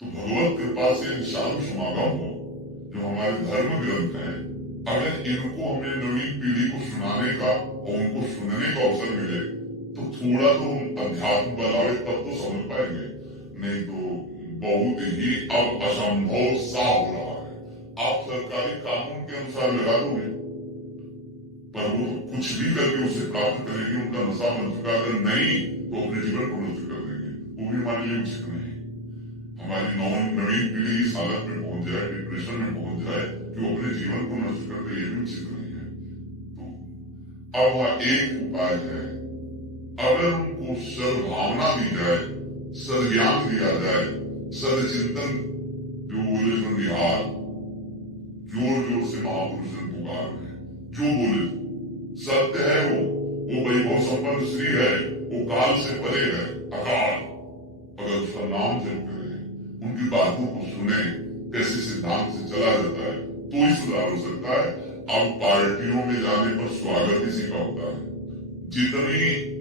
तो भगवत कृपा से इन शांत समागम हो, जो हमारे धर्म ग्रंथ हैं, अगर इनको हमें नवी पीढ़ी को सुनाने का और उनको सुनने का अवसर मिले तो थोड़ा तो हम अध्यात्म बनावे तब तो समझ पाएंगे, नहीं तो बहुत ही अब असंभव सा हो रहा है। आप सरकारी कानून के अनुसार लगा दोगे, पर वो कुछ भी करके उसे प्राप्त करेगी, उनका नशा बन चुका है। अगर नहीं तो अपने जीवन को नष्ट कर देंगे, वो भी हमारे लिए उचित नहीं। हमारी नवीन पीढ़ी इस हालत में पहुंच जाए, डिप्रेशन में पहुंच जाए कि वो अपने जीवन को नष्ट कर दे, ये भी उचित नहीं है। तो अब वह एक उपाय है, अगर उनको सद्भावना दी जाए, सद्ज्ञान दिया जाए, सदचिंतन, जो बोले सो निहार, जोर जोर से महापुरुष ने पुकार है, जो बोले सत्य है, वो वैभव संपन्न श्री है, वो काल से परे है, अकाल। अगर उसका नाम जप करें, उनकी बातों को सुने, कैसे सिद्धांत से चला जाता है, तो ही सुधार हो सकता है। अब पार्टियों में जाने पर स्वागत इसी का होता है। जितनी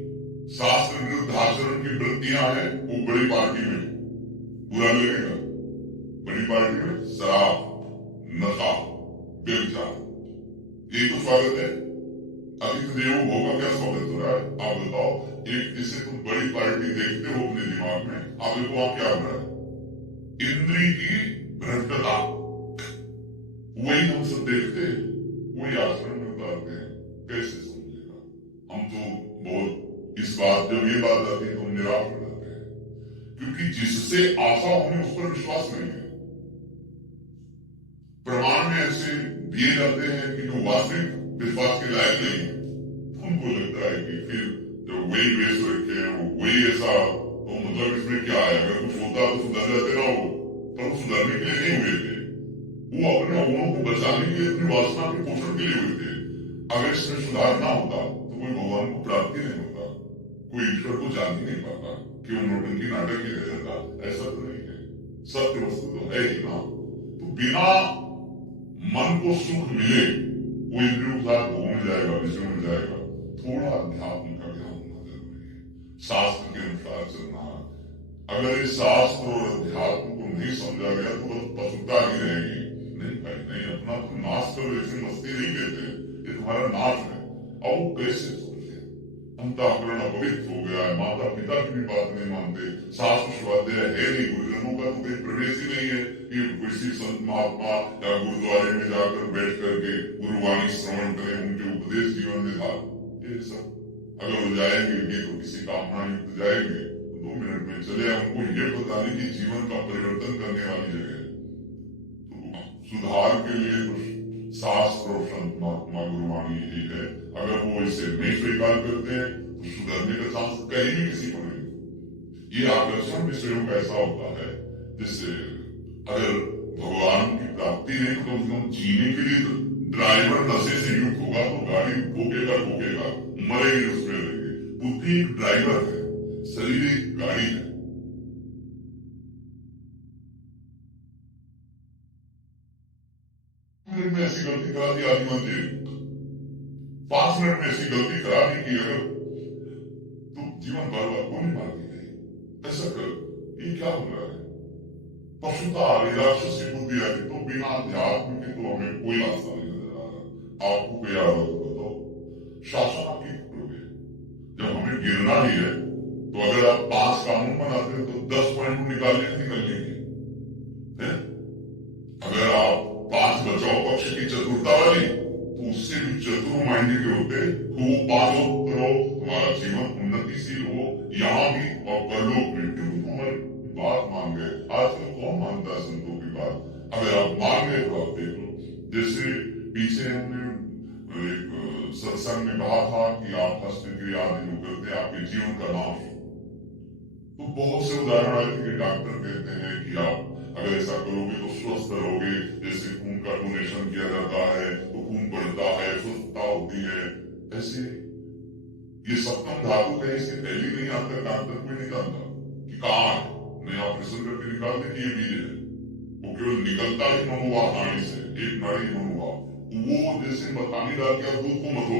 शास्त्र विरुद्ध आचरण की वृत्तियां हैं, वो बड़ी पार्टी में बुरा लगेगा। बड़ी पार्टी में शराब, नशा, व्यभिचार, ये तो स्वागत है। अभी तो देवो भोग का क्या स्वागत हो रहा है? आप बताओ, एक जिसे तुम बड़ी पार्टी देखते हो अपने दिमाग में, आप देखो वहां क्या हो रहा है? इंद्री की भ्रष्टता, वही हम सब देखते हैं, वही आचरण में उतारते हैं। कैसे समझेगा? हम तो बहुत इस बात, जब ये बात आती है तो हम निराश हो जाते हैं, क्योंकि जिससे आशा होने उस पर विश्वास नहीं है। प्रमाण में ऐसे दिए जाते हैं कि जो वास्तविक विश्वास के लायक नहीं है, तो उनको लगता है कि फिर जब वही वेश रखे हैं, वही ऐसा, तो मतलब इसमें क्या है? अगर कुछ होता तो सुधर जाते ना, हो पर वो सुधरने के लिए नहीं हुए थे, वो अपने गुणों को बचाने के लिए, अपनी वासना के पोषण के लिए हुए थे। अगर इसमें सुधार ना होता तो कोई भगवान को प्राप्ति नहीं होता, कोई ईश्वर को जान ही नहीं पाता, केवल नौटंकी नाटक ही रह जाता। ऐसा तो नहीं है, सत्य वस्तु तो है ही ना। तो बिना मन को सुख मिले वो इंद्रियों के साथ घूम जाएगा, विषयों में जाएगा। थोड़ा अध्यात्म का ज्ञान होना जरूरी है, शास्त्र के अनुसार चलना। अगर इस शास्त्र और अध्यात्म को नहीं समझा गया तो बस पशुता ही रहेगी। नहीं भाई नहीं, अपना तुम नाश करो, ऐसी मस्ती नहीं लेते, ये तुम्हारा नाश है। और वो कैसे समझे? अंतःकरण अपवित्र हो गया है, माता पिता की भी बात नहीं मानते, शास्त्र स्वाध्याय है नहीं, गुरुजनों का तो कोई प्रवेश ही नहीं है कि किसी संत महात्मा या गुरुद्वारे में जाकर बैठ करके गुरुवाणी श्रवण करें, उनके उपदेश जीवन में धार। ये सब अगर हो जाएंगे भी तो किसी कामना युक्त जाएंगे, 2 मिनट में चले। हमको ये बताने की जीवन का परिवर्तन करने वाली जगह है। तो सुधार के लिए तो शास्त्र और संत महात्मा गुरुवाणी यही है। अगर वो इसे नहीं स्वीकार करते हैं तो सुधरने का चांस कहीं भी किसी को नहीं। ये आकर्षण विषयों का ऐसा होता है, जिससे अगर भगवान की प्राप्ति नहीं तो कम जीने के लिए तो ड्राइवर नशे से युक्त होगा तो गाड़ी ठोकेगा ठोकेगा, मरेगी उसमें रहेगी। बुद्धि एक ड्राइवर है, शरीर एक गाड़ी है। मिनट में ऐसी गलती करा दी आदि मंदिर, 5 मिनट में ऐसी गलती करा दी कि अगर तुम जीवन भर गोली मार दी गई, ऐसा कर, ये क्या हो रहा है? पशुता आ गई, राक्षसी बुद्धि आ गई। तो बिना अध्यात्म के तो हमें कोई रास्ता नहीं नजर आ रहा। आपको कोई याद हो तो बताओ, शासन आप की करोगे? जब हमें गिरना ही है तो अगर आप 5 कानून बनाते हो तो 10 पॉइंट निकालने निकल लेंगे। अगर आप 5 बचाओ पक्ष की चतुरता वाली, तो उससे भी चतुर माइंड के होते तो वो 5 करो, तुम्हारा जीवन उन्नतिशील हो यहाँ भी और परलोक में, क्योंकि तुम हमारी बात मान गए। आजकल कौन मानता है संतों की बात? अगर आप मान गए तो आप देख लो। जैसे पीछे हमने एक सत्संग में कहा था कि आप हस्तक्रिया आदि जो करते आपके जीवन का नाश, तो बहुत से उदाहरण आए थे कि डॉक्टर कहते हैं कि आप अगर ऐसा करोगे तो स्वस्थ रहोगे। जैसे खून का डोनेशन किया जाता है तो खून बढ़ता है, स्वस्थता होती है। ऐसे ये सप्तम धातु कहीं से पहले नहीं आता, डॉक्टर कोई नहीं जानता कि कहाँ है, नहीं ऑपरेशन करके निकाल दे कि ये बीज है। वो केवल निकलता ही मनुआ नाड़ी से, एक नाड़ी मनुआ, वो जैसे मखानी डाल के दूध को मतो,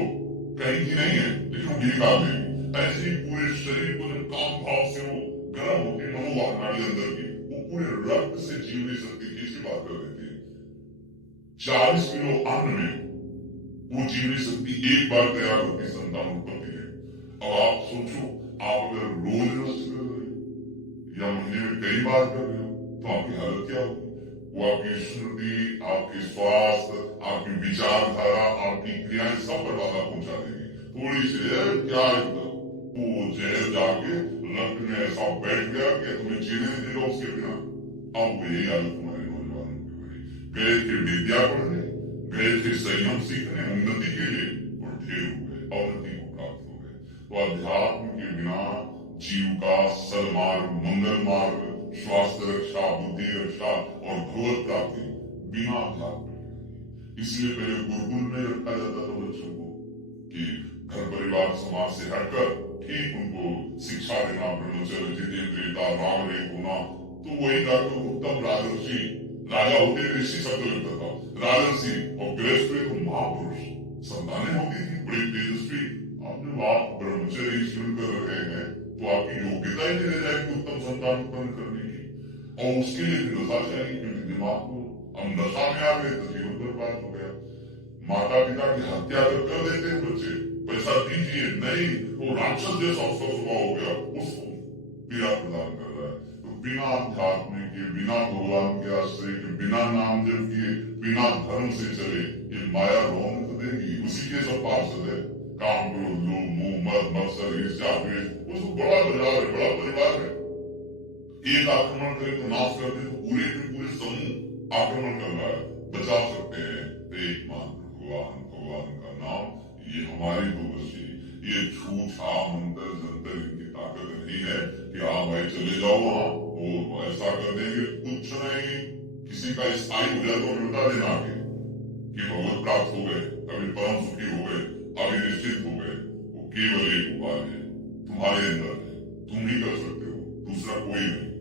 कहीं की नहीं है लेकिन वो निकाल देगी। ऐसे ही पूरे शरीर को जब काम भाव से वो गर्म होती मनुआ नाड़ी अंदर की, वो पूरे रक्त से जीवनी शक्ति खींच के बात कर देती है। 40 किलो अन्न में वो जीवनी शक्ति एक बार तैयार होती संतान उत्पत्ति में। अब आप सोचो, आप अगर रोज नष्ट कर रहे हो या महीने में कई बार कर रहे हो तो आपकी हालत क्या होगी? वो आपकी स्मृति, आपके स्वास्थ्य, आपकी विचारधारा, आपकी क्रियाएं सब पर बाधा पहुंचा देगी। थोड़ी सी क्या एकदम वो जहर जाके रक्त में ऐसा बैठ गया कि तुम्हें जीने नहीं देगा उसके बिना। अब वही हालत तुम्हारे नौजवानों की हुई। गए थे विद्या पढ़ने, गए थे संयम सीखने उन्नति के लिए, और ढेर हो गए, अवनति को प्राप्त हो गए। तो अध्यात्म के बिना जीव का सदमार्ग, मंगल मार्ग, स्वास्थ्य रक्षा, बुद्धि रक्षा और भगवत प्राप्ति बिना अध्यात्म के। इसलिए पहले गुरुकुल में रखा जाता था बच्चों को कि घर परिवार समाज से हटकर ठीक उनको शिक्षा देना, ब्रह्मचर्य, जितेंद्रियता, राग रहित होना। तो वही जाकर उत्तम राजर्षि, राजा होते ऋषि शब्द लगता था, राजर्षि, और गृहस्थ हुए तो महापुरुष, संतानें होती थी बड़ी तेजस्वी। अब जब आप ब्रह्मचर्य शुरू कर रहे हैं तो आपकी योग्यता ही नहीं जाएगी उत्तम संतान उत्पन्न करने की, और उसके लिए भी नशा चाहिए, क्योंकि दिमाग को हम नशा में आ गए तो जीवन बर्बाद हो गया। माता पिता की हत्या कर देते हैं बच्चे, पैसा दीजिए नहीं तो राक्षस जैसा उसका स्वभाव हो गया, उसको पीड़ा प्रदान कर रहा है। तो बिना अध्यात्म के, बिना भगवान के आश्रय के, बिना नाम जप किए, बिना धर्म से चले ये माया रौनक देगी। उसी के सब पार्षद है, काम क्रोध लोभ मोह मद मत्सर ईर्ष्या द्वेष, उसको बड़ा बाजार है, बड़ा परिवार है। एक आक्रमण करे तो नाश कर दे, तो पूरे के पूरे समूह आक्रमण कर रहा है। बचा सकते हैं तो एकमात्र भगवान, भगवान का नाम। ये हमारी भविष्य, ये झूठा मंत्र जंतर इनकी ताकत नहीं है कि आप भाई चले जाओ वहां वो ऐसा कर देंगे। कुछ नहीं, किसी का स्थायी हो जाए तो हमें बता देना आगे कि भगवत प्राप्त हो गए, अभी परम सुखी हो गए, अभी निश्चित हो गए। वो केवल एक उपाय है, तुम्हारे अंदर है, तुम ही कर सकते हो, दूसरा कोई नहीं।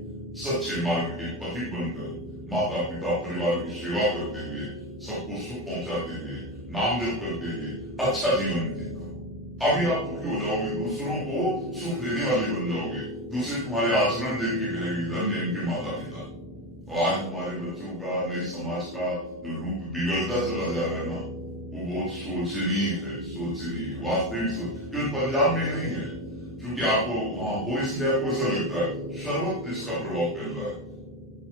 सच्चे मार्ग के पथिक बनकर माता पिता परिवार की सेवा करते हुए, सबको सुख पहुंचाते हुए, नाम जप करते हुए अच्छा जीवन व्यतीत करो। अभी आप दुखी हो जाओगे, दूसरों को सुख देने वाले बन जाओगे, दूसरे तुम्हारे आचरण देख के कहेंगे धन्य इनके माता पिता। और आज हमारे बच्चों का, नए समाज का जो रूप बिगड़ता चला जा रहा है ना, वो बहुत सोचनीय है, सोचनीय वास्तविक सोच, जो पंजाब में नहीं है। क्योंकि आपको वो इसलिए आपको ऐसा लगता है सर्वत्र इसका प्रभाव फैल रहा है।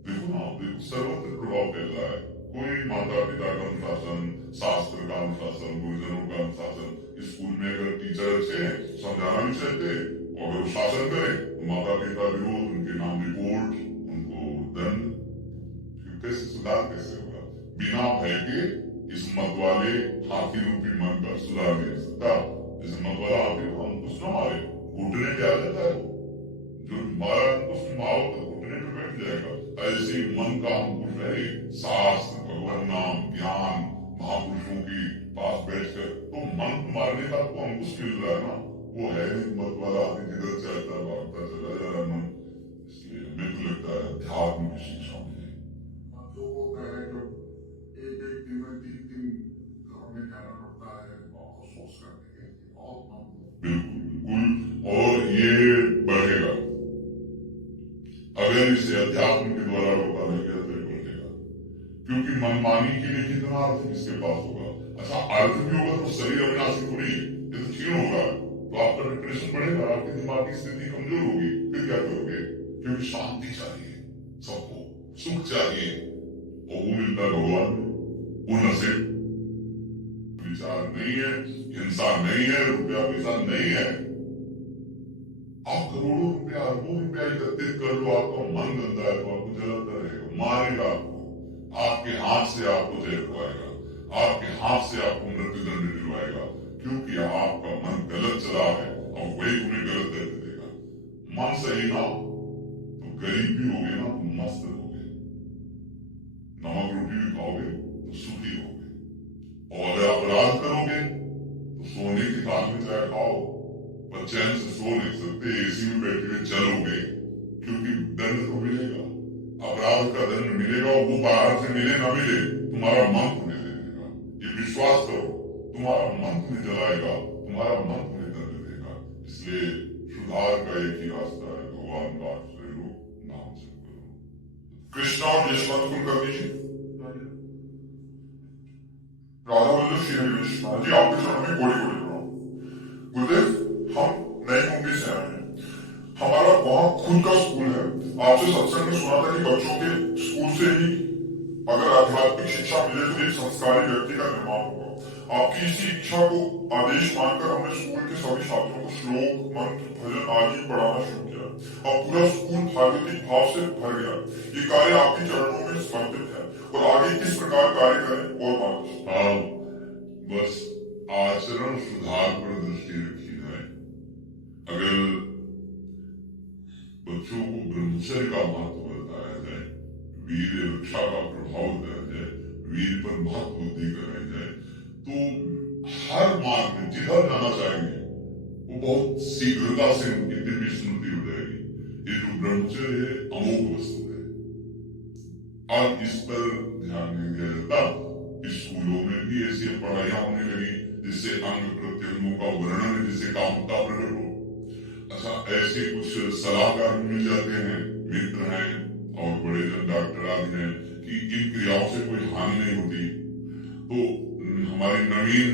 देखो ना, देखो सर्वत्र प्रभाव फैल रहा है। कोई माता पिता का अनुशासन, शास्त्र का अनुशासन, गुरुजनों का अनुशासन, स्कूल में अगर टीचर अच्छे समझाना भी चाहते और अगर शासन करे तो माता पिता विरोध, उनके नाम रिपोर्ट, उनको दंड। कैसे सुधार कैसे होगा? बिना भय के इस मत वाले हाथी रूपी मन का सुधार नहीं सकता। इस मत वाला हाथी को हम कुछ न मारे, घुटने पे आ जाता है, जो मारा उसको मारो तो घुटने पे बैठ जाएगा। ऐसे मन का अंकुश रहे, शास्त्र, भगवान नाम, ज्ञान, महापुरुषों की पास बैठकर, तो मन को मारने का आपको अंकुश मिल रहा है ना, वो है नहीं मत वाला हाथी जिधर चलता भागता चला जा रहा मन। इसलिए हमें तो लगता है अध्यात्म की शिक्षा में होता है जब एक एक दिन में 3 घर में जाना पड़ता है अफसोस करने के लिए, बहुत बिल्कुल बिल्कुल, और ये बढ़ेगा अगर इसे अध्यात्म के द्वारा रोका नहीं गया तो ये बढ़ेगा। क्योंकि मनमानी के लिए कितना अर्थ किसके पास होगा? अच्छा, अर्थ भी होगा तो शरीर अविनाशी थोड़ी, ये तो क्षीण होगा, तो आपका डिप्रेशन बढ़ेगा, आपकी दिमागी स्थिति कमजोर होगी, फिर क्या करोगे? क्योंकि शांति चाहिए सबको, सुख चाहिए, और वो मिलता है भगवान में। वो नसीब विचार नहीं है, हिंसा नहीं है, रुपया पैसा नहीं है। आप करोड़ों रुपया, अरबों रुपया एकत्रित कर लो, आपका मन गंदा है तो आपको जलता रहेगा, मारेगा आपको, आपके हाथ से आपको जय खुआएगा, आपके हाथ से आपको मृत्युदंड दिलवाएगा, क्योंकि आपका मन गलत चला है और वही उन्हें गलत दर्द देगा। मन सही ना तो गरीब भी होगे ना तो मस्त रहोगे, नमक रोटी भी खाओगे तो सुखी होगे, और अगर अपराध करोगे तो सोने की थाल में चाहे खाओ पर चैन से सो नहीं सकते, एसी में बैठे हुए चलोगे, क्योंकि दंड तो मिलेगा, अपराध का दंड मिलेगा, और वो बाहर से मिले ना मिले, तुम्हारा मन तुम्हें दे देगा। ये विश्वास करो, तुम्हारा मन तुम्हें जलाएगा, तुम्हारा मन तुम्हें दंड देगा। इसलिए सुधार का एक ही रास्ता है, भगवान का आश्रय लो, नाम जप करो। कृष्णा और यशवंत कुलकर्णी जी, राधा वल्लभ श्री विश्वनाथ जी, आपके चरणों में कोटि कोटि प्रणाम। गुरुदेव, हम नई मुंबई से आए हैं। हमारा वहाँ खुद का स्कूल है। आपसे सत्संग में सुना था कि बच्चों के स्कूल से ही अगर आध्यात्मिक शिक्षा मिले तो एक संस्कारी व्यक्ति का निर्माण होगा। आपकी इसी इच्छा को आदेश मानकर हमने स्कूल के सभी छात्रों को श्लोक, मंत्र, भजन आदि पढ़ाना शुरू किया और पूरा स्कूल भागवतिक भाव से भर गया। ये कार्य आपके चरणों में समर्पित है और आगे किस प्रकार कार्य करें और मार्गदर्शन। हाँ, बस आचरण सुधार पर दृष्टि रखी जाए। अगर बच्चों को ब्रह्मचर्य का महत्व बताया जाए, वीर रक्षा का प्रभाव दिया जाए, वीर पर महत्व बुद्धि कराई जाए, तो हर मार्ग में जिधर जाना चाहेंगे वो बहुत शीघ्रता से उनकी दिव्य स्मृति हो जाएगी। ये जो ब्रह्मचर्य है अमोघ वस्तु है। अब इस पर ध्यान नहीं दिया जाता। स्कूलों में भी ऐसी पढ़ाइयां होने लगी जिससे अंग प्रत्यंगों का वर्णन, जिससे कामुकता प्रकट हो। अच्छा, ऐसे कुछ सलाहकार मिल जाते हैं, मित्र हैं और बड़े जन डॉक्टर आदि हैं कि इन क्रियाओं से कोई हानि नहीं होती। तो हमारी नवीन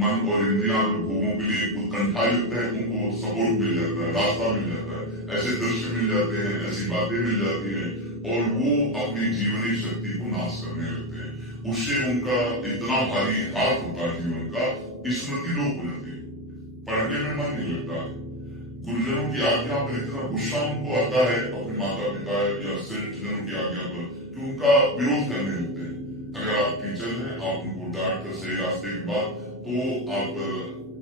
मन और इंद्रियां भोगों के लिए उत्कंठा युक्त है, उनको सपोर्ट मिल जाता है, रास्ता मिल जाता है, ऐसे दृश्य मिल जाते हैं, ऐसी बातें मिल जाती हैं और वो अपनी जीवनी शक्ति को नाश करने लगते हैं। उससे उनका इतना भारी हाथ होता है जीवन का, स्मृति लोप हो जाती है, पढ़ने में मन नहीं लगता है। गुरुजनों की आज्ञा पर इतना गुस्सा उनको आता है अपने माता पिता या श्रेष्ठ जनों की आज्ञा पर कि उनका विरोध करने लगते हैं। अगर आप टीचर हैं, आप उनको डांट कर सही रास्ते के बाद तो आप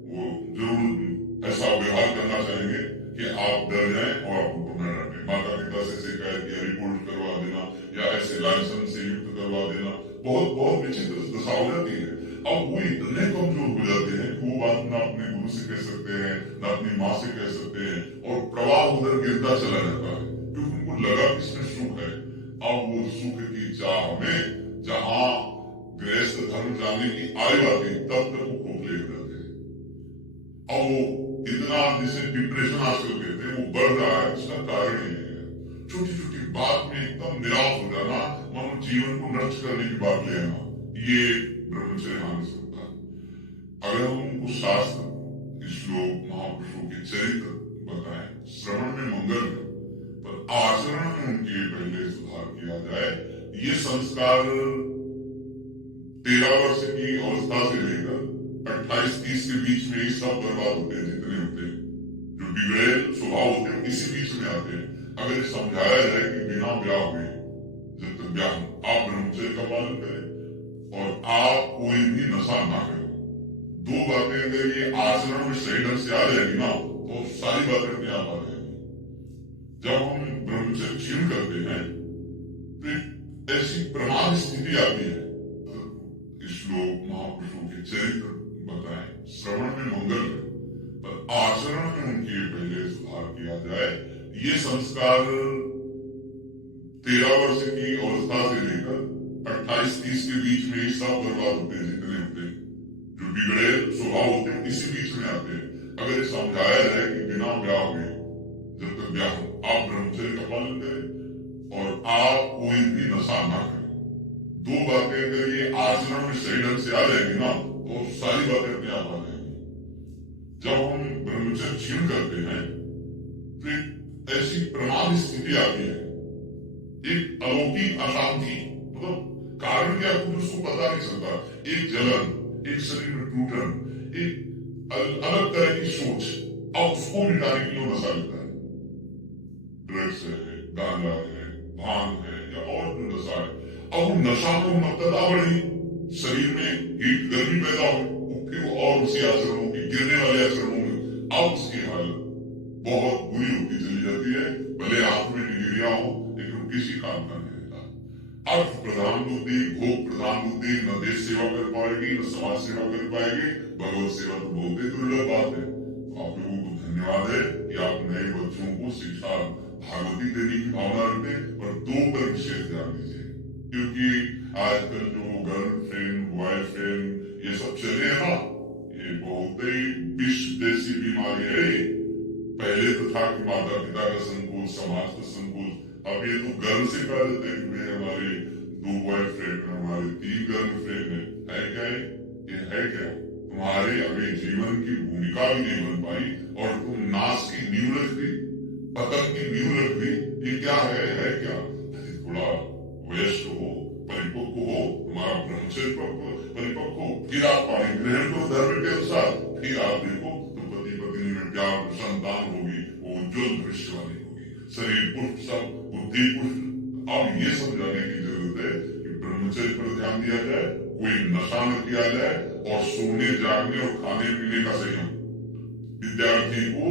वो जरूर ऐसा व्यवहार करना चाहेंगे कि आप डर जाएं और आपको पढ़ना डांटे। माता पिता से शिकायत या रिपोर्ट करवा देना या ऐसे लाइसेंस से युक्त करवा देना बहुत बहुत विचित्र दशा हो जाती है। अब वो इतने कमजोर हो जाते हैं कि वो बात ना अपने गुरु से कह सकते हैं, ना अपनी माँ से कह सकते हैं और प्रवाह उधर गिरता चला जाता है क्योंकि उनको लगा कि इसमें सुख है। अब वो सुख की चाह में जहां गृहस्थ धर्म जाने की आयु आती तब तक वो खोखले हो जाते हैं। अब वो इतना, जिसे डिप्रेशन आजकल कहते हैं, वो बढ़ रहा है। उसका कारण ही है छोटी छोटी बात में एकदम निराश हो जाना, मानो जीवन को नष्ट करने की बात ले आना। ये ब्रह्मचर्य हानि सकता है। अगर हम उनको शास्त्र, श्लोक, महापुरुषों के चरित्र बताएं, श्रवण में मंगल है, पर आचरण में उनके पहले सुधार किया जाए। ये संस्कार 13 वर्ष की अवस्था से लेकर 28-30 के बीच में ही सब बर्बाद होते हैं, जितने होते हैं जो बिगड़े स्वभाव होते हैं इसी बीच में आते हैं। अगर समझाया जाए कि बिना ब्याह हुए, जब तक ब्याह आप ब्रह्मचर्य का पालन करें और आप कोई भी नशा ना करें, 2 बातें अगर ये आचरण में सही ढंग से आ जाएगी ना तो सारी बातें अपने आप आ जाएगी। जब हम ब्रह्मचर्य क्षीण करते हैं तो ऐसी प्रमाद स्थिति आती है। श्लोक, महापुरुषों के चरित्र बताएं, श्रवण में मंगल है, पर आचरण में उनके पहले सुधार किया जाए। ये संस्कार 13 वर्ष की अवस्था से लेकर 28-30 के बीच में ही सब बर्बाद होते हैं, जितने होते हैं जो बिगड़े स्वभाव होते हैं इसी बीच में आते हैं। अगर समझाया जाए कि बिना ब्याह हुए, जब तक ब्याह हो, आप ब्रह्मचर्य का पालन करें और आप कोई भी नशा ना करें, 2 बातें अगर ये आचरण में सही ढंग से आ जाएगी ना तो सारी बातें अपने आप आ जाएंगी। जब हम ब्रह्मचर्य क्षीण करते हैं तो ऐसी प्रमाद स्थिति आती है, एक अलौकिक अशांति, मतलब कारण क्या कुछ उसको पता नहीं चलता, एक जलन, एक शरीर में टूटन, एक अलग तरह की सोच। अब उसको मिटाने के लिए नशा लेता है, ड्रग्स है, गांजा है, भांग है या और जो नशा है। अब नशा को मत्तता बढ़ी, शरीर में हीट गर्मी पैदा हो, फिर और उसी आचरणों की, गिरने वाले आचरणों में अब उसकी हालत बहुत बुरी होती चली जाती है। भले हाथ में डिग्रियां हो लेकिन किसी काम का नहीं रहता। अर्थ प्रधान बुद्धि, भोग प्रधान बुद्धि न देश सेवा कर पाएगी, न समाज सेवा कर पाएगी। भगवत सेवा तो बहुत ही दुर्लभ बात है। आप लोगों को धन्यवाद है कि आप नए बच्चों को शिक्षा भागवती देने की भावना रखते और 2 पर विशेष ध्यान दीजिए, क्योंकि आजकल जो गर्लफ्रेंड, बॉयफ्रेंड ये सब चले हैं ना, ये बहुत ही विष जैसी बीमारी है। पहले तो था कि माता पिता का संकोच, समाज का संकोच, अब ये तो गर्व से कहा जाता है कि भाई हमारे 2 बॉयफ्रेंड है, हमारे 3 गर्लफ्रेंड है क्या ये है क्या? तुम्हारे अभी जीवन की भूमिका भी नहीं बन पाई और तुम नाश की नींव रख दी, पतन की नींव रख दी। ये क्या है क्या? अरे थोड़ा वयस्क हो, परिपक्व हो, तुम्हारा ब्रह्मचर्य परिपक्व हो, फिर आप पानी ग्रहण करो धर्म के अनुसार, फिर आप देखो तो पति पत्नी में प्यार संतान होगी, वो उज्जवल भविष्य वाली होगी, शरीर पुष्ट सब बुद्धि पुष्ट। अब ये समझाने की जरूरत है कि ब्रह्मचर्य पर ध्यान दिया जाए, कोई नशा न किया जाए और सोने जागने और खाने पीने का संयम। विद्यार्थी को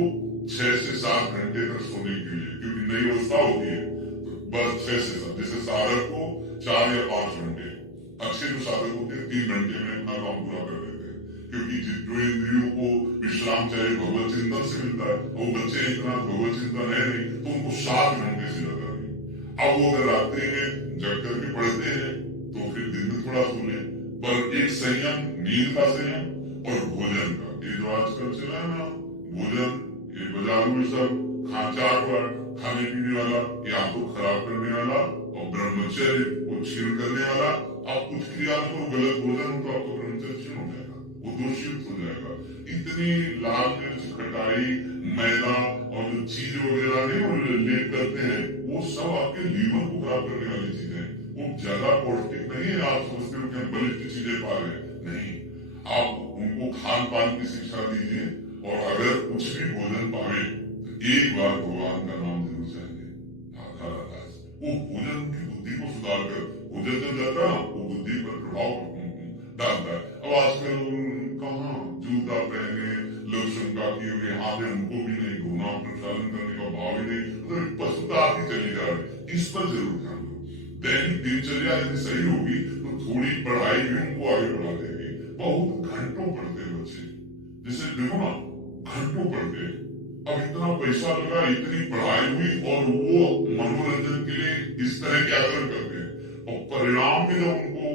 6 से 7 घंटे तक सोने के लिए, क्योंकि नई अवस्था होती है, तो बस 6 से 7। जैसे साधक को 4 या 5 घंटे, अच्छे जो साधक होते हैं 3 घंटे में अपना काम पूरा कर देते हैं, क्योंकि जो इंद्रियों को विश्राम चाहिए भगवत चिंतन से मिलता है, वो बच्चे इतना भगवत चिंतन है नहीं, तो उनको 7 घंटे से ज्यादा नहीं। अब वो अगर रात्रि में जग करके पढ़ते हैं तो फिर दिन में थोड़ा सो ले, पर एक संयम, नींद का संयम और भोजन का, ये जो आजकल चला है ना भोजन, ये बाजारों में सब चाट वाट खाने पीने वाला, ये आंखों खराब करने वाला और ब्रह्मचर्य को छीन करने वाला। आप कुछ क्रिया करो गलत भोजन हो तो आपका ब्रह्मचर्य छीन हो जाएगा, वो दूषित हो जाएगा। इतनी लाल मिर्च, खटाई, मैदा और जो चीज वगैरह नहीं लेप करते हैं, वो सब आपके लीवर को खराब करने वाली चीजें हैं। वो ज्यादा पौष्टिक नहीं है। आप सोचते हो कि हम बलिष्ठ चीजें पा रहे हैं, नहीं। आप उनको खान पान की शिक्षा दीजिए और अगर कुछ भी भोजन पावे तो एक बार भगवान का नाम जरूर चाहिए, राधा राधा। वो भोजन की बुद्धि को सुधार कर, भोजन जब जाता है वो बुद्धि पर प्रभाव डालता है। अब आजकल कहाँ जूता पहने, लोग शंका किए हुए हाथ है, उनको भी नहीं धोना, प्रक्षालन करने का भाव ही नहीं, तो पशुता आती चली जा रही। इस पर जरूर ध्यान दो। दैनिक दिनचर्या यदि सही होगी तो थोड़ी पढ़ाई भी उनको आगे बढ़ा देगी। बहुत घंटों पढ़ते हैं बच्चे, जैसे देखो ना घंटों पढ़ते हैं। अब इतना पैसा लगा, इतनी पढ़ाई हुई और वो मनोरंजन के लिए इस तरह के आग्रह करते हैं, और परिणाम में जब उनको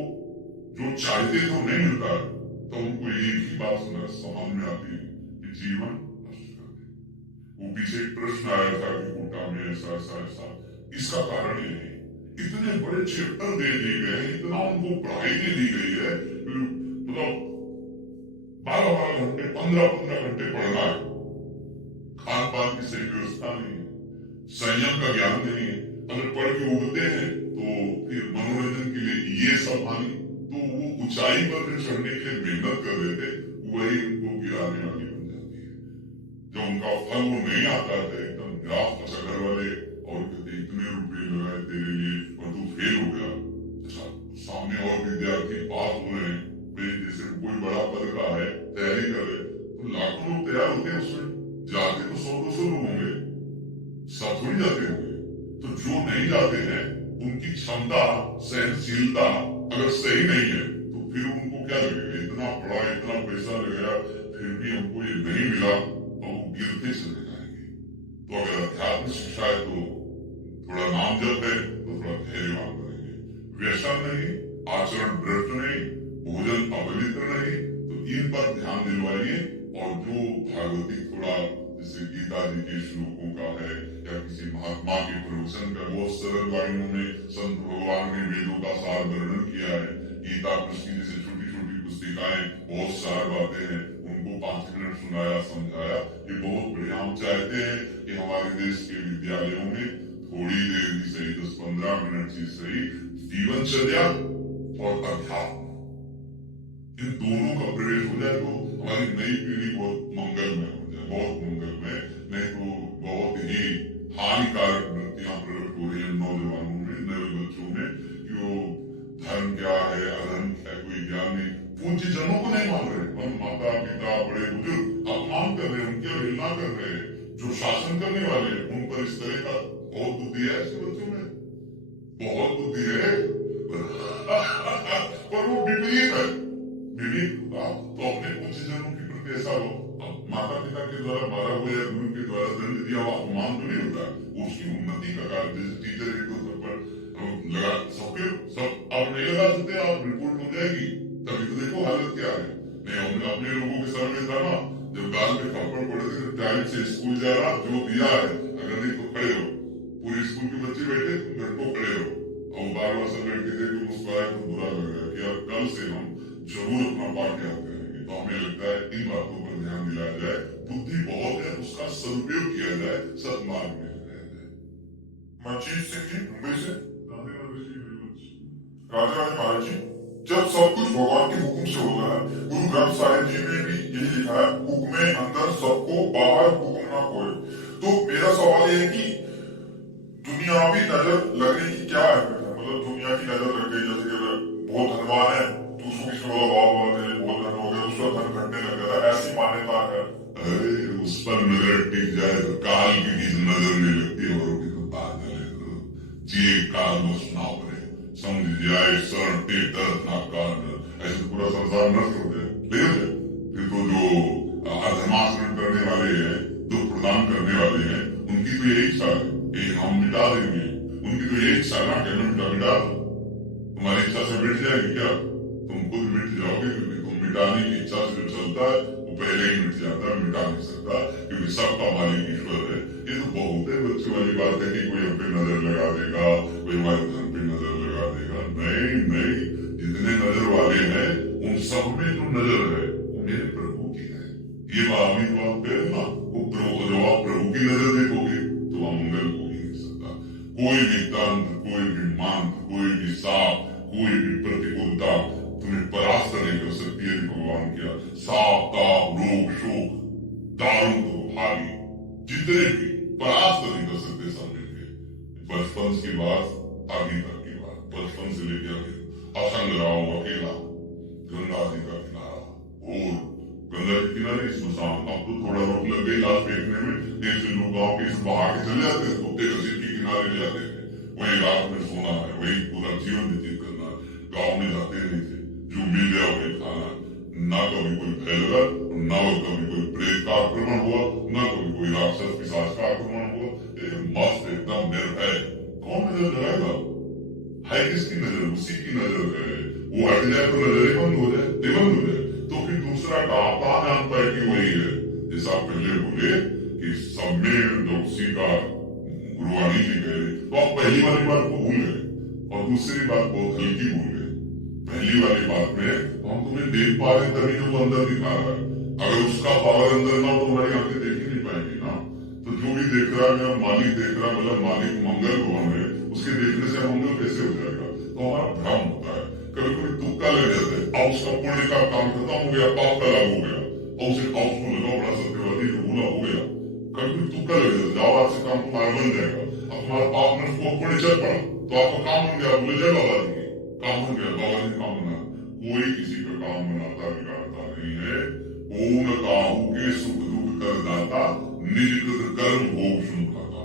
जो चाहते थे वो नहीं मिलता है, तो उनको एक ही बात समझ में आती है कि जीवन नष्ट कर दे। वो पीछे एक प्रश्न आया था कि कोटा में ऐसा ऐसा ऐसा, इसका कारण ये है इतने बड़े चैप्टर दे दिए गए हैं, इतना उनको पढ़ाई दे दी गई है, मतलब 12-12 घंटे 15-15 घंटे पढ़ना है। खान पान की सही व्यवस्था नहीं है, संयम का ज्ञान नहीं है। अगर पढ़ के उगते हैं तो फिर मनोरंजन के लिए ये सब हानि, तो वो ऊंचाई पर जो चढ़ने के लिए मेहनत कर रहे थे वही उनको गिराने वाली बन जाती है। जब उनका फल वो नहीं आता है एकदम निराश, अच्छा घर वाले और कहते इतने रुपए लगाए तेरे लिए और तू फेल हो गया। अच्छा सामने और विद्यार्थी पास हो रहे हैं, जैसे कोई बड़ा पद का है तैयारी कर रहे, तो लाखों लोग तैयार होते हैं, उसमें जाते तो 100-200 लोग होंगे, सब थोड़ी जाते होंगे। तो जो नहीं जाते हैं उनकी क्षमता, सहनशीलता अगर सही नहीं है तो फिर उनको क्या लगेगा, इतना पढ़ा, इतना पैसा लगाया, फिर भी हमको ये नहीं मिला, और वो गिरते चले जाएंगे। तो अगर अध्यात्म शिक्षा है तो थोड़ा नाम जप है तो थोड़ा धैर्यवान बनेंगे, व्यसन नहीं, आचरण भ्रष्ट नहीं, भोजन अपवित्र नहीं, तो इन पर ध्यान दिलवाइए। और जो भागवती थोड़ा जैसे गीता जी के श्लोकों का है या किसी महात्मा के प्रवचन का, बहुत सरल वाणियों में संत भगवान ने वेदों का सार वर्णन किया है। गीता कृष्ण जैसे छोटी छोटी पुस्तिकाएं, बहुत सार बातें हैं, उनको 5 मिनट सुनाया, समझाया, ये बहुत बढ़िया। हम चाहते हैं कि हमारे देश के विद्यालयों में थोड़ी देर भी सही, 10-15 मिनट ही सही, जीवनचर्या और अध्यात्म, इन दोनों का प्रवेश हो जाए तो हमारी नई पीढ़ी बहुत मंगलमय हो जाए, बहुत मंगलमय। नहीं तो बहुत ही हानिकारक वृत्तियां प्रकट हो रही है नौजवानों में, नए बच्चों में, कि वो धर्म क्या है, अधर्म क्या, कोई ज्ञान नहीं, पूज्य जनों को नहीं मान रहे, हम माता पिता बड़े बुजुर्ग अपमान कर रहे हैं, उनकी अवहेलना कर रहे हैं। जो शासन करने वाले हैं उन पर इस तरह का बहुत बुद्धि है, ऐसे बच्चों में बहुत बुद्धि है, पर वो विपरीत है। तो अपने पूज्य जनों के प्रति ऐसा हो, अब माता पिता के द्वारा मारा हुआ या गुरु के द्वारा दंड दिया हुआ अपमान तो नहीं होता, उसकी उन्नति का कार्य। जैसे टीचर एक दो थप्पड़ लगा, सबके सब आप नहीं लगा सकते, आप रिपोर्ट हो जाएगी, तभी तो देखो हालत क्या है। नहीं हमने अपने लोगों के सामने था ना, जब गाल में थप्पड़ पड़े थे, टाइम से स्कूल जा रहा, जो दिया है, अगर नहीं तो खड़े हो। पूरे स्कूल के बच्चे बैठे उसका एक बुरा लग रहा है कि यार कल से हम जरूर अपना पाठ याद करेंगे। तो हमें लगता है इन बातों पर ध्यान दिलाया जाए, बुद्धि बहुत है उसका सदुपयोग किया जाए, सदमार्ग में लगाया जाए। मनजीत सिंह जी मुंबई से। राधे राधे जी, राधे राधे महाराज जी। जब सब कुछ भगवान के हुक्म से होता है, गुरु ग्रंथ साहिब जी में भी यही लिखा है, हुक्मे अंदर सबको, बाहर हुक्म ना कोई। तो मेरा सवाल ये है कि दुनियावी नजर लगने की क्या अहमियत है? मतलब दुनिया की नजर लग गई, जैसे कि अगर बहुत धनवान है तो उसको किसी बोला वाह वाह तेरे बहुत धन हो गया, उसका धन घटने लग जाता है, ऐसी मान्यता है। अरे उस पर नजर टिक जाए तो काल की भी नजर नहीं लगती, और भी तो पागल है तो जे काल में सुनाओ रे, समझ जाए शरण ते दर्द ना काल, ऐसे पूरा संसार नष्ट हो जाए। लेकिन फिर तो जो अधर्माचरण करने वाले हैं, दुख प्रदान करने वाले हैं, उनकी तो यही इच्छा है कि हम मिटा देंगे। उनकी तो यही इच्छा है ना कि हमें मिटा दो। तुम्हारी इच्छा से मिट जाएगी क्या? तुम खुद मिट जाओगे, क्योंकि तुम मिटाने की इच्छा से जो चलता है वो पहले ही मिट जाता है, मिटा नहीं सकता, क्योंकि सबका मालिक ईश्वर है। ये तो बहुत है बच्चे वाली बात है कि कोई हम पे नजर लगा देगा, कोई हमारे धन पे नजर लगा देगा। नहीं नहीं, जितने नजर वाले हैं उन सब में जो नजर है वो मेरे प्रभु की है। ये बात भी तो आप कह ना, वो प्रभु, जब आप प्रभु की नजर देखोगे तो अमंगल हो ही नहीं सकता। कोई भी तंत्र, कोई भी मंत्र, कोई भी सांप, कोई भी प्रतिकूलता तुम्हें परास्त नहीं कर सकती है। भगवान क्या सांप ताप रोग शोक दारू तो भारी जितने भी परास्त नहीं कर सकते सब मिलके। बचपन की बात आगे तक की बात, बचपन से लेकर अभी असंग रहा हूं अकेला, गंगा जी का किनारा, और गंगा के किनारे स्मशान। अब तो थोड़ा रोक लग गई लाश फेंकने में, ऐसे लोग गाँव के बहा के चले जाते थे, कुत्ते घसीट के किनारे ले जाते थे, वही रात में सोना है, वही पूरा जीवन व्यतीत करना है। गाँव में जाते नहीं थे, जो मिल गया वही खाना। ना कभी कोई भय लगा, ना कभी कोई प्रेत का आक्रमण हुआ, ना कभी कोई राक्षस पिशाच का आक्रमण हुआ। मस्त एकदम निर्भय। कौन नजर लगाएगा? है किसकी नजर? उसी की नजर है। वो हट जाए तो नजर बंद हो जाए, निबंध हो जाए, तो फिर दूसरा कहा जानता है कि वही है। जैसा पहले बोले कि सब में जो उसी का गुरुवाणी जी कह रहे, तो आप पहली वाली बात को भूल गए और दूसरी बात बहुत हल्की भूल गए। पहली वाली बात में हम तुम्हें देख पा रहे तभी जो वो अंदर दिखा रहा है। अगर उसका पावर अंदर ना हो तो हमारी आंखें देख ही नहीं पाएंगी ना। तो जो भी देख रहा है मेरा मालिक देख रहा है, मतलब मालिक मंगल को हमें, उसके देखने से मंगल कैसे हो जाएगा? तो हमारा भ्रम होता है, कभी कभी तुक्का लग जाता है। अब उसका पुण्य का काम खत्म हो गया, पाप का लाभ हो गया, और उसे उसको लगाओ बड़ा सत्यवादी बोला हो गया। कभी कभी तुक्का लग जाता है, जाओ आज से काम तुम्हारा बन जाएगा। अब तुम्हारा पाप में उसको पुण्य चल पड़ा तो आपका काम बन गया, बोले जय बाबा जी काम बन गया, बाबा जी काम बना। कोई किसी का काम बनाता बिगाड़ता नहीं है। ओम काहू के सुख दुख कर दाता, निज कृत कर्म भोग सुन खाता।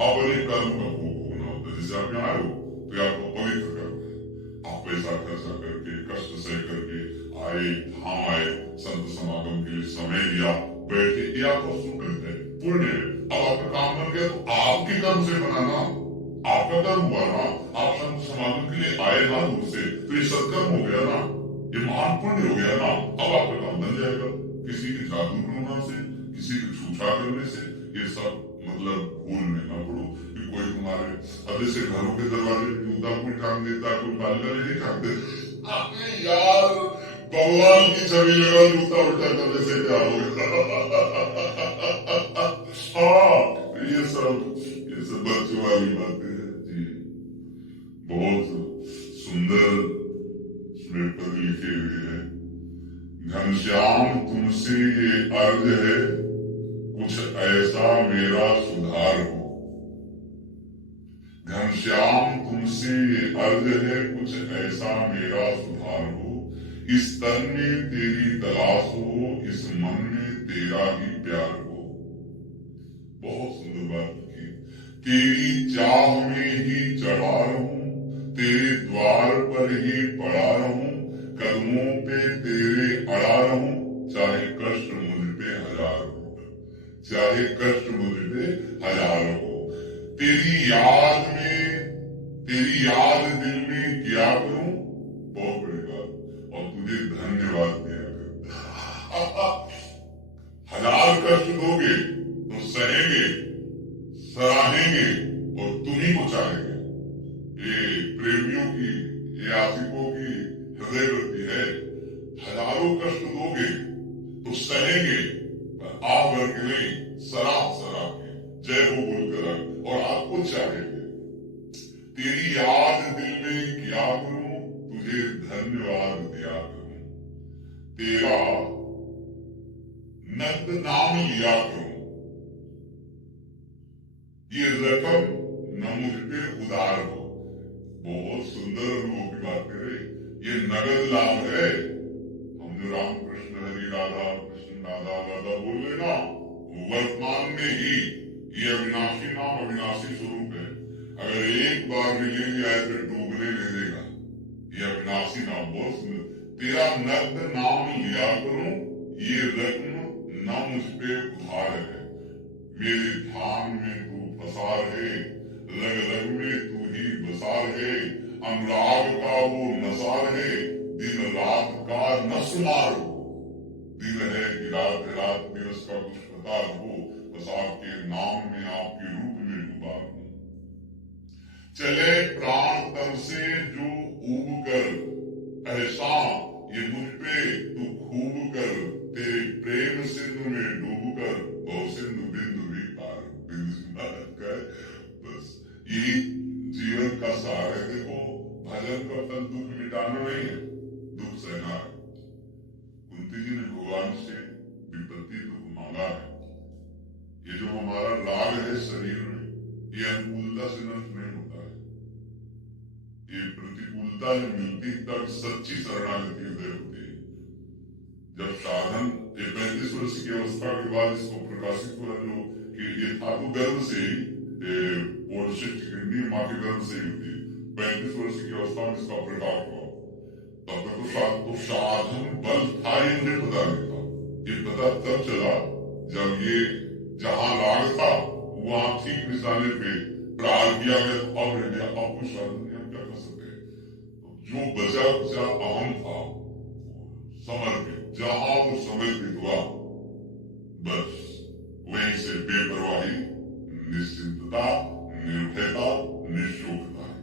अपने कर्म का भोग होना होता है। जैसे आप यहाँ आए हो तो आपको पवित्र कर्म है, आप पैसा खर्चा करके कष्ट सह करके आए, धाम आए, संत समागम के लिए समय दिया, बैठे, ये आपका सुकृत है, पुण्य है। अब आपका काम बन गया तो आपके कर्म से बनाना, आपका कर्म हुआ ना, आप संत समागम के लिए आए ना दूर से, तो ये सत्कर्म हो गया ना, ये महान पुण्य हो गया ना। अब आपका काम बन जाएगा। किसी के जादू टोना से, किसी के छूछा करने से ये सब मतलब भूल में ना पड़ो कि कोई तुम्हारे अब जैसे घरों के दरवाजे जूता कोई टांग देता, कोई पालना नहीं टांगते। आपने यार भगवान की छवि लगा, जूता उल्टा करने से क्या होगा? हाँ, ये सब बच्चों वाली बातें हैं जी। बहुत सुंदर इसमें पद लिखे हुए हैं। घनश्याम तुमसे ये अर्ज है, कुछ ऐसा मेरा सुधार हो। घनश्याम तुमसे ये अर्ज है, कुछ ऐसा मेरा सुधार हो। इस तन में तेरी तलाश हो, इस मन में तेरा ही प्यार हो। बहुत सुंदर बात की। तेरी चाह में ही चढ़ा रहूं, तेरे द्वार पर ही पड़ा रहूं, कदमों पे तेरे अड़ा रहूं, चाहे कष्ट मुझ पे हजार हो, चाहे कष्ट मुझ पे हजार हो। तेरी याद दिल में किया करूं, बहुत बड़ी बात, और तुझे धन्यवाद दिया करूं। हजार कष्ट दोगे तो सहेंगे, सराहेंगे और तुम ही को चाहेंगे। ये प्रेमियों की, ये यात्रिकों की हृदय वृत्ति है। हजारों कष्ट दोगे तो सहेंगे, पर आ करके नहीं, सराप सराप के जय हो बोलकर और आपको चाहेंगे। तेरी याद दिल में किया करूं, तुझे धन्यवाद दिया करूं, तेरा नंद नाम लिया करूं, ये रकम न मुझ पे उदार हो। बहुत सुंदर अनुभव की बात करे। ये नगद लाभ है। हम जो राम कृष्ण हरि राधा कृष्ण राधा राधा बोल रहे ना, वर्तमान में ही ये अविनाशी नाम अविनाशी स्वरूप है। अगर एक बार भी ले लिया है फिर डूबने नहीं देगा। ये अविनाशी नाम बहुत सुंदर। तेरा नग्न नाम लिया करूं, ये रत्न न मुझ पे उधार है। मेरे ध्यान में तू फंसा रहे, रग रग में तू ही बसा रहे, अनुराग का वो नशा रहे, दिन रात का न शुमार हो। दिन है कि रात है, रात दिवस का कुछ पता हो, बस आपके नाम में आपके रूप में डूबा हूं। चले प्राण तन से जो उब कर ऐसा, ये मुझ पे तू खूब कर, तेरे प्रेम सिंधु में डूब कर, बहु सिंधु बिंदु भी पार। बिंदु बस यही जीवन का सार है। देखो, भजन का फल दुख मिटाना नहीं है, दुख सहना है। कुंती जी ने भगवान से विपत्ति दुख मांगा है। ये जो हमारा राग है शरीर में, ये अनुकूलता से नष्ट नहीं होता है। ये प्रतिकूलता में मिलती तब सच्ची शरणागति हृदय होती है। जब साधन 35 वर्ष की अवस्था के बाद इसको प्रकाशित हुआ, जो कि ये था तो गर्भ से ही, और शिष्टि माँ के गर्भ से ही होती है। 35 वर्ष की अवस्था में इसका प्रकाश हुआ। तब तक तो साधन बल था, ये मुझे पता नहीं था। ये पता तब चला जब ये जहां राग था वहां ठीक निशाने पे प्रहार किया गया। अब कुछ साधन हम क्या कर सकते हैं? तो जो बचा बचा अहम था समर्पित, जहां वो समर्पित हुआ, बस वहीं से बेपरवाही, निश्चिंतता, निर्भयता, निशोकता है।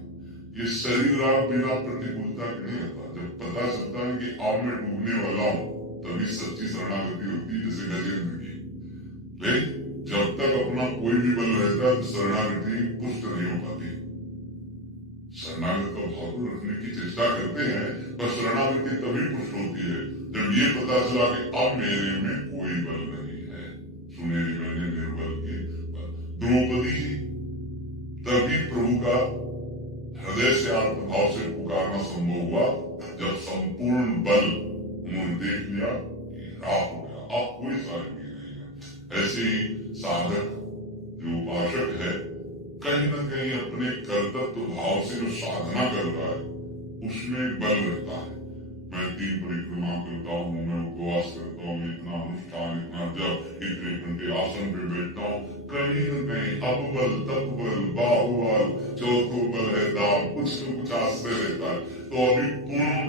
ये शरीर राग बिना प्रतिकूलता के नहीं आता। जब पता चलता है कि अब मैं डूबने वाला हूं, तभी सच्ची शरणागति होती है, जैसे गजेंद्र की। लेकिन जब तक अपना कोई भी बल रहता है तो शरणागति पुष्ट नहीं हो पाती। शरणागति का भाव को रखने की चेष्टा करते हैं, पर शरणागति तभी पुष्ट होती है जब ये पता चला कि अब मेरे में कोई बल नहीं है। सुनेरी मैंने निर्बल के बल। द्रौपदी तभी प्रभु का हृदय से आत्मभाव से पुकारना संभव हुआ जब संपूर्ण बल उन्होंने देख लिया कि राह हो गया, अब कोई सहायक नहीं है। ऐसे ही साधक जो उपासक है, कहीं न कहीं अपने कर्तव्य भाव से जो साधना कर रहा है उसमें बल रहता है। मैं 3 परिक्रमा करता हूँ, मैं उपवास करता हूँ, इतना अनुष्ठान, इतना जब, इतने घंटे आसन पे बैठता हूँ, कहीं न कहीं अब बल तब बल बाहुबल चौथो बल है दाम, कुछ न कुछ आश्रय रहता है। तो अभी पूर्ण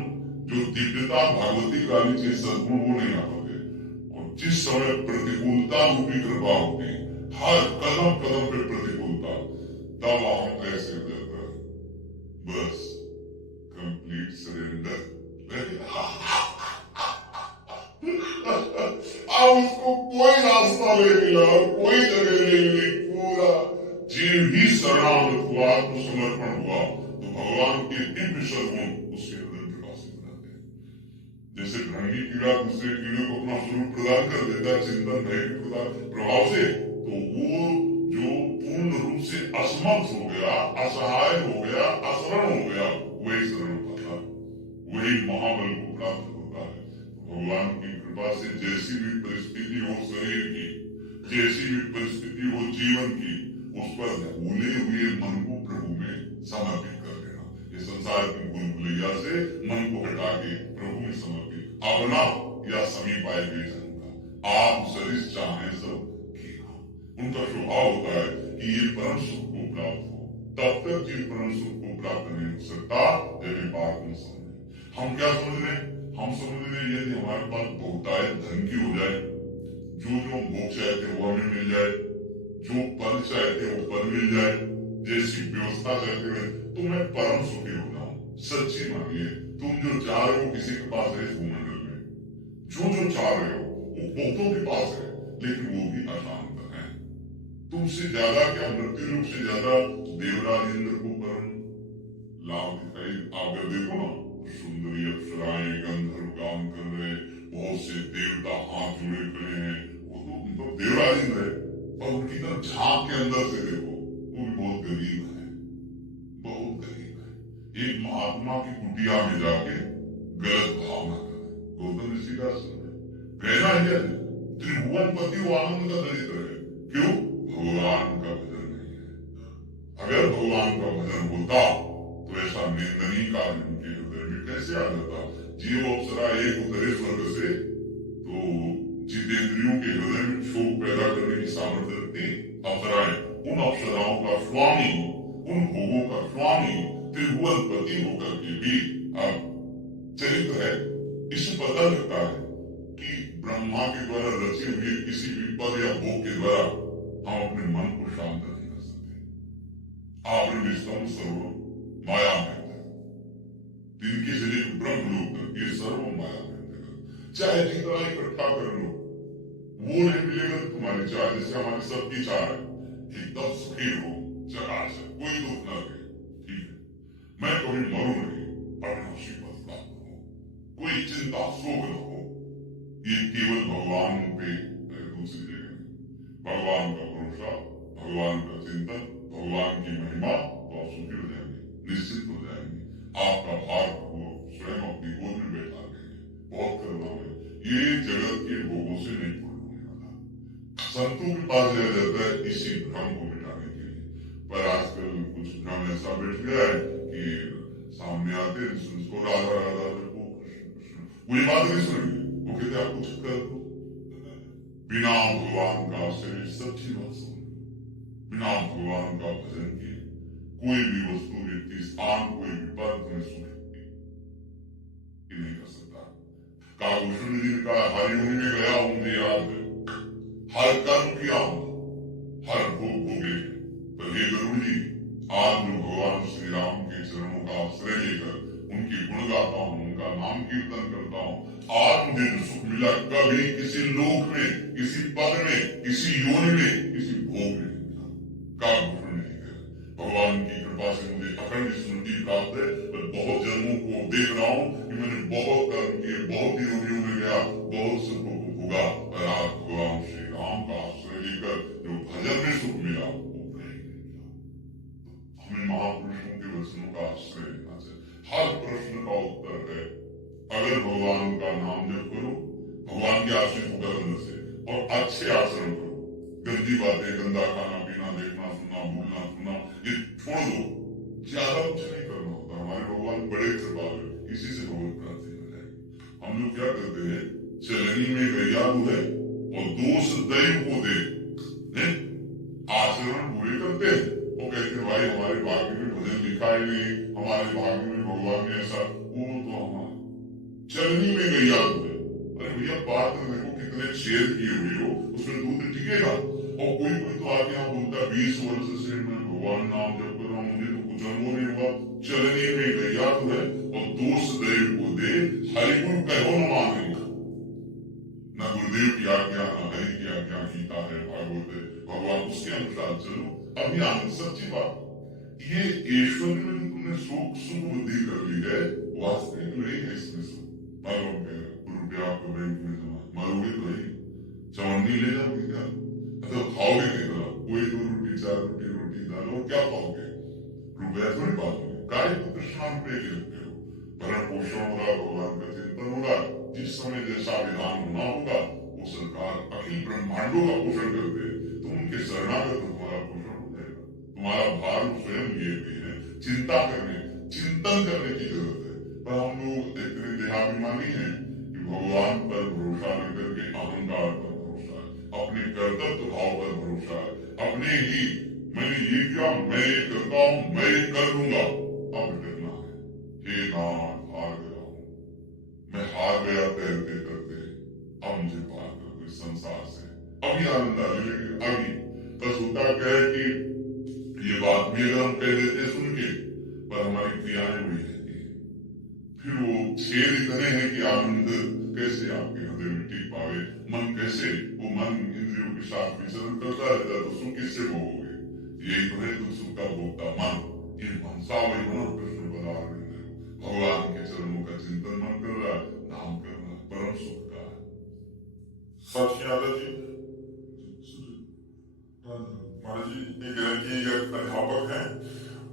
जो दिव्यता भगवती काली चीज सद्गुण वो नहीं आ पाते। और जिस समय प्रतिकूलता रूपी कृपा होती, हर कदम कदम पे प्रतिकूलता, तब हम ऐसे हो जाता है, बस कंप्लीट सरेंडर। अब उसको कोई रास्ता नहीं मिला, कोई जगह नहीं मिली, पूरा जीव ही शरणागत हुआ, आत्मसमर्पण हुआ, तो भगवान के दिव्य सद्गुण उसके हृदय में प्रकाशित हो जाते हैं। जैसे भृंगी कीड़ा दूसरे कीड़े को अपना स्वरूप प्रदान कर देता है चिंतन भय के प्रभाव से, तो वो जो पूर्ण रूप से असमर्थ हो गया, असहाय हो गया, असरण हो गया, वही शरण पाता है, वही महाबल को प्राप्त होता है। भगवान की कृपा से जैसी भी परिस्थिति हो शरीर की, जैसी भी परिस्थिति हो जीवन की, उस पर भूले हुए मन को प्रभु में समर्पित कर देना। ये संसार की भूल-भुलैया से मन को हटा के प्रभु में समर्पित, अपना या समीप आए बेचूंगा, आप सरिस चाहे सब कीना। उनका स्वभाव होता है कि ये परम सुख को प्राप्त हो, तब तक ये परम सुख को प्राप्त नहीं हो सकता जब बात न समझे। हम क्या समझ रहे? हम समझ रहे यदि हमारे पास बहुतायत धन की हो जाए, जो भोग चाहते वो हमें मिल जाए, जो पद चाहते वो पद मिल जाए, जैसी व्यवस्था चाहते हुए, तो मैं परम सुखी हो जाऊं। सच्ची मानिए, तुम जो चाह रहे हो किसी के पास है इस भूमंडल में, जो चाह रहे हो वो बहुतों के पास है, लेकिन वो भी अशांत है। तुमसे ज्यादा क्या मृत्यु लोक से ज्यादा देवराज इंद्र को परम लाभ दिखाई। आप अगर देखो ना, सुंदरी अप्सराएं गंधर्व काम कर रहे, बहुत से देवता हाथ जुड़े खड़े हैं, वो तो मतलब देवराज इंद्र है। और उनकी तरफ झांक के अंदर से देखो, वो भी बहुत गरीब है, बहुत गरीब है। एक महात्मा की कुटिया में जाके गलत भावना कर गौतम ऋषि का कहना है, त्रिभुवन पति वो आनंद का दरिद्र है। क्यों? भगवान का भजन नहीं है। अगर भगवान का भजन होता तो ऐसा निंदनीय कार्य उनके हृदय में कैसे आ जाता। जीव अप्सरा एक उतरे स्वर्ग से तो जितेंद्रियों के हृदय में शोक पैदा करने की सामर्थ्य रखती अप्सराएं, उन अप्सराओं का स्वामी, उन भोगों का स्वामी त्रिभुवन पति होकर के भी अब चरित्र है। इससे पता लगता है कि ब्रह्मा के द्वारा रचे हुए किसी भी पद या भोग के द्वारा हम अपने मन को शांत नहीं कर सकते। आपने विश्वम सर्व माया में तिनके से लेकर ब्रह्म लोक तक ये सर्व माया में, चाहे जितना इकट्ठा कर लो वो नहीं मिलेगा तुम्हारी चाह। जैसे हमारी सबकी चाह है एकदम सुखी हो, चकाचक, कोई दुख न रहे, ठीक है, मैं कभी मरू नहीं, अविनाशी पद प्राप्त हो, कोई चिंता शोक न हो, ये केवल भगवान पे दूसरी जगह नहीं। भगवान का भरोसा, भगवान का चिंतन, भगवान की महिमा, तो आप सुखी हो जाएंगे, निश्चित हो जाएंगे। आपका भार वो स्वयं अपनी गोद में बैठा देंगे। बहुत करुणा है, ये जगत के भोगों से नहीं पूर्ण होने वाला। संतों के पास रह जाता है इसी भ्रम को मिटाने के लिए। पर आजकल कुछ भ्रम ऐसा बैठ गया है कि सामने आते हैं उसको राधा राधा जपो, कृष्ण कृष्ण, वो ये बात नहीं सुनेंगे। वो कहते आप कुछ कर दो, बिना भगवान का आश्रय, सच्ची बात सुन, बिना भगवान का भजन किए कोई भी वस्तु, व्यक्ति, स्थान, कोई भी पद में सुख नहीं कर सकता। कालभूषण जी ने कहा, हरियों में गया हूं, मुझे याद है, हर कर्म किया हूं, हर भोग भोगे, पर हे गरुड़ जी, आज जो भगवान श्री राम के चरणों का आश्रय लेकर उनके गुण गाता हूं, उनका नाम कीर्तन करता हूं, आज मुझे जो सुख मिला कभी किसी लोक में, किसी पद में, किसी योनि में, किसी भोग में नहीं मिला। कालभूषण नहीं गया। भगवान की कृपा से मुझे अखंड स्मृति प्राप्त है। मैं बहुत जन्मों को देख रहा हूँ कि मैंने बहुत कर्म किए, बहुत योनियों में गया, बहुत सुखों को भोगा, पर आज भगवान श्री राम का आश्रय लेकर जो भजन में सुख मिला वो कहीं नहीं मिला। हमें महापुरुषों के वचनों का आश्रय लेना चाहिए। हर प्रश्न का उत्तर है, अगर भगवान का नाम जप करो, भगवान के आश्रित होकर अंदर से, और अच्छे आचरण करो। गंदी बातें, गंदा खाना पीना, देखना सुनना, बोलना सुनना, ये छोड़ दो। ज्यादा कुछ नहीं करना होता। हमारे भगवान बड़े कृपालु हैं, इसी से भगवत प्राप्ति हो जाएगी। हम लोग क्या करते हैं, चलनी में गैया है और दोष दैव को दे, आचरण बुरे करते हैं। वो कहते हैं भाई हमारे भाग्य में भजन लिखा ही नहीं, हमारे भाग्य में भगवान ने ऐसा, वो तो हमारा चलनी में गैया है। अरे भैया पात्र देखो कितने छेद किए हुए हो, उसमें दूध टिकेगा। और कोई तो आके यहाँ बोलता 20 वर्ष से मैं भगवान नाम जप कर रहा हूँ, मुझे तो कुछ अनुभव नहीं हुआ। चलनी में गैया तो है और दोष दैव को दे, हरिगुरु कहो न माने। न गुरुदेव की आज्ञा, न हरि की आज्ञा, गीता है, भागवत है, भगवान उसके अनुसार चलो। अभी आनंद सच्ची बात, ये ईश्वर में जो तुमने सुख बुद्धि कर ली है, वास्तविक नहीं है इसमें सुख। मालूम है रुपया आपको बैंक में जमा, मारोगे तो नहीं, चवन्नी ले जाओगे क्या, मतलब खाओगे नहीं, तो कोई 2 रोटी 4 रोटी रोटी दाल, और क्या खाओगे, रुपया थोड़ी पाओगे। काय को कृष्णा रुपये के लगते हो। भरण पोषण होगा, भगवान का चिंतन होगा, जिस समय जैसा विधान होना होगा वो सरकार अखिल ब्रह्मांडों का पोषण करते हैं, तुम उनके शरणागत तुम्हारा पोषण हो जाएगा। तुम्हारा भार स्वयं लिए हुए है, चिंता करने, चिंतन करने की जरूरत है। पर हम लोग इतने देहाभिमानी हैं कि भगवान पर भरोसा लेकर के अहंकार पर भरोसा है, अपने कर्तव्य भाव पर भरोसा है, अपने ही मैंने ये किया, मैं ये करता हूँ, मैं ये कर लूंगा। अब डरना है, हे नाथ हार गया हूँ, मैं हार गया तैरते करते, अब मुझे पार कर दो इस संसार से। अभी आनंद आ जाएगा। अभी बस होता क्या है कि ये बात भी अगर हम कह देते सुन के, पर हमारी क्रियाएं वही रहती है। छेद इतने हैं कि आनंद कैसे आपके हृदय में टिक पावे, मन कैसे, वो मन इंद्रियों के साथ विचरण करता रहता है तो सुख किससे भोगोगे? यही तो है दुख सुख का भोगता मन। ये मनसा वही मन कृष्ण बता रहे हैं, भगवान के चरणों का चिंतन मन कर रहा, नाम करना परम सुख का है। सच यादव जी, महाराज जी ये कह रहे कि एक अध्यापक है,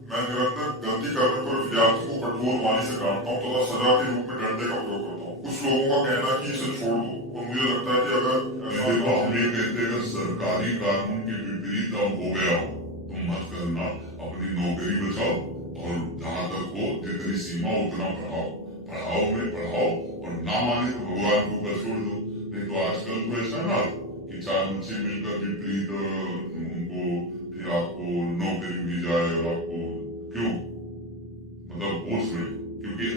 मैं निरंतर गलती करने पर विद्यार्थी को कठोर वाणी से काटता हूँ तथा सजा के रूप में डंडे का प्रयोग करता हूँ। कुछ लोगों का कहना है कि इसे छोड़ दो, और मुझे लगता है कि अगर देखो हम ये कहते हैं अगर सरकारी कानून के विपरीत अब हो गया हो तो मत करना, अपनी नौकरी बचाओ और जहां तक हो जितनी सीमा उतना पढ़ाओ, पढ़ाओ में पढ़ाओ और ना माने तो भगवान को ऊपर छोड़ दो। नहीं तो आजकल तो ऐसा ना कि चार बच्चे मिलकर विपरीत उनको फिर आपको नौकरी दी जाए और आपको क्यों मतलब पोस्ट में, क्योंकि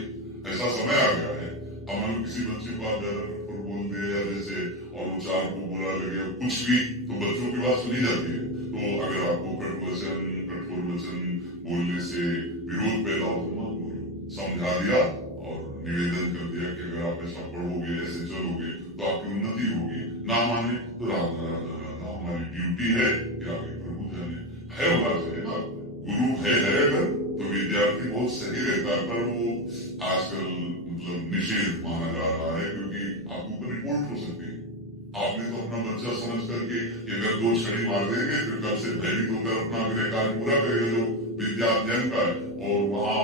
ऐसा समय आ गया है। हम लोग किसी बच्चे को आप ज्यादा कठोर बोल दे या जैसे और वो चार को बुरा लगे कुछ भी तो बच्चों की बात सुनी जाती है। तो अगर आपको कठोर वचन बोलने से विरोध पैदा हो तो मत बोलो, समझा दिया और निवेदन कर दिया कि अगर आप ऐसा पढ़ोगे ऐसे चलोगे तो आपकी उन्नति होगी, ना माने तो हमारी ड्यूटी है कि आगे प्रभु जाने है होना चाहिए ना, गुरु है अगर तो विद्यार्थी बहुत सही रहता है, पर वो आजकल मतलब निषेध माना जा रहा है क्योंकि आपके ऊपर रिपोर्ट हो सकती है। आपने तो अपना बच्चा समझ करके कि अगर 2 छड़ी मार देंगे फिर कब से भयभीत होकर अपना गृह कार्य पूरा करेगा जो विद्या अध्ययन का है, और वहां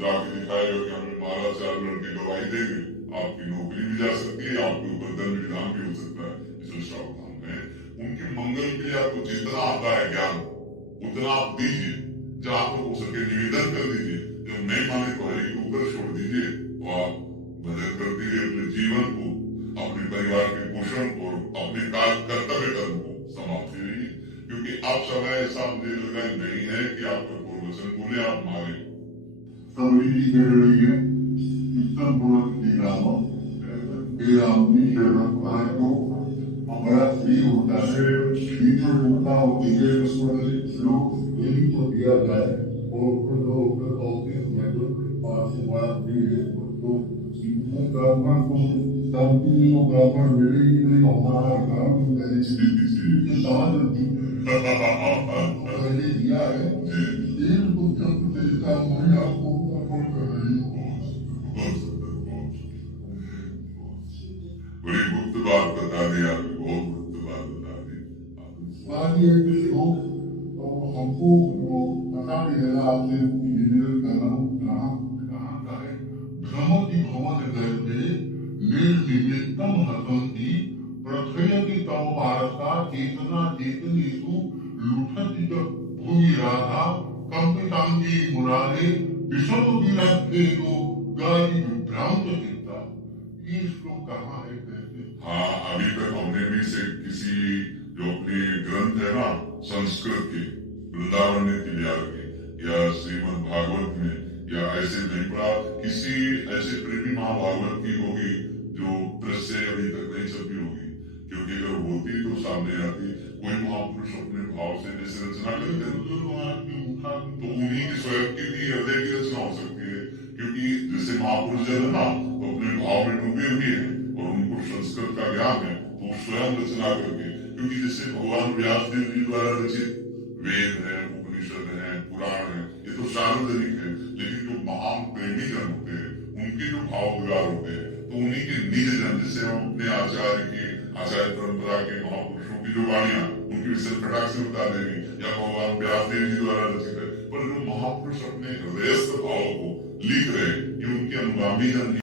जाके दिखाएगा कि हमें मारा 4 लड़के गवाही देंगे, आपकी नौकरी भी जा सकती है, आपके ऊपर दंड विधान भी हो सकता है। इसलिए सावधान रहें। उनके मंगल के लिए आपको जितना आता है ज्ञान उतना आप दीजिए, जहां तक हो सके निवेदन कर दीजिए, जब नहीं माने तो हरि के ऊपर छोड़ दीजिए, तो आप भजन करते हुए अपने जीवन को, अपने परिवार के पोषण को, अपने कर्तव्य कर्म को समाप्त करिए, क्योंकि अब समय ऐसा मुझे लग रहा नहीं है कि आप कठोर वचन बोले आप मारे। कवि कह रही है कीर्तन बोलती राम रामनी शरण पाए तो हमारा फ्री होता है, फ्री जो होता होती है उसमें लोग यही तो दिया जाए और लोग ऑफिस में तो पास बात भी है तो ब्राह्मण को शांति ब्राह्मण मेरे ही नहीं हमारा काम ये समाज पहले दिया है तेल को जब देता मैं आपको अर्पण कर रही हूँ। बड़ी गुप्त बात बता दी आपने, बहुत गुप्त बात बता दी। बात ये है कि लोग हमको पता नहीं लगा आपसे निवेदन कर रहा हूँ कहाँ का है भ्रमति भवन गर्भे निर्निमित्तम हसन्ति प्रथयति तव वारसा चेतना चेतनेषु लुठति च भूमि राधा कंपितांगी मुरारे विषम विरक्तेषु गायि विभ्रांत चित्ता। ये श्लोक कहाँ है कैसे? हाँ अभी तक हमने भी से किसी जो अपने ग्रंथ है ना संस्कृत के वृंदावन ने तैयार के या श्रीमद् भागवत में या ऐसे नहीं पढ़ा, किसी ऐसे प्रेमी महाभागवत की होगी जो प्रेस से अभी तक नहीं छपी होगी, क्योंकि अगर होती तो सामने आती। कोई महापुरुष अपने भाव से जैसे रचना करते तो उन्हीं की स्वयं की भी हृदय की रचना हो सकती है, क्योंकि जैसे महापुरुष जन है ना तो अपने भाव में डूबे हुए हैं और उनको संस्कृत का ज्ञान है तो स्वयं रचना करके, क्योंकि जैसे भगवान व्यास देव जी द्वारा रचित वेद है, उपनिषद है, पुराण है, ये तो सार्वजनिक है, लेकिन जो महान प्रेमी जन होते हैं उनके जो भाव विकार होते हैं तो उन्हीं के निज जन, जैसे हम अपने आचार्य परंपरा के महापुरुषों की जो वाणियां उनके विषय फटाक से बता देंगे या भगवान व्यास देव जी द्वारा रचित है, पर जो महापुरुष अपने हृदयस्थ भाव को लिख रहे हैं ये उनके अनुगामी जन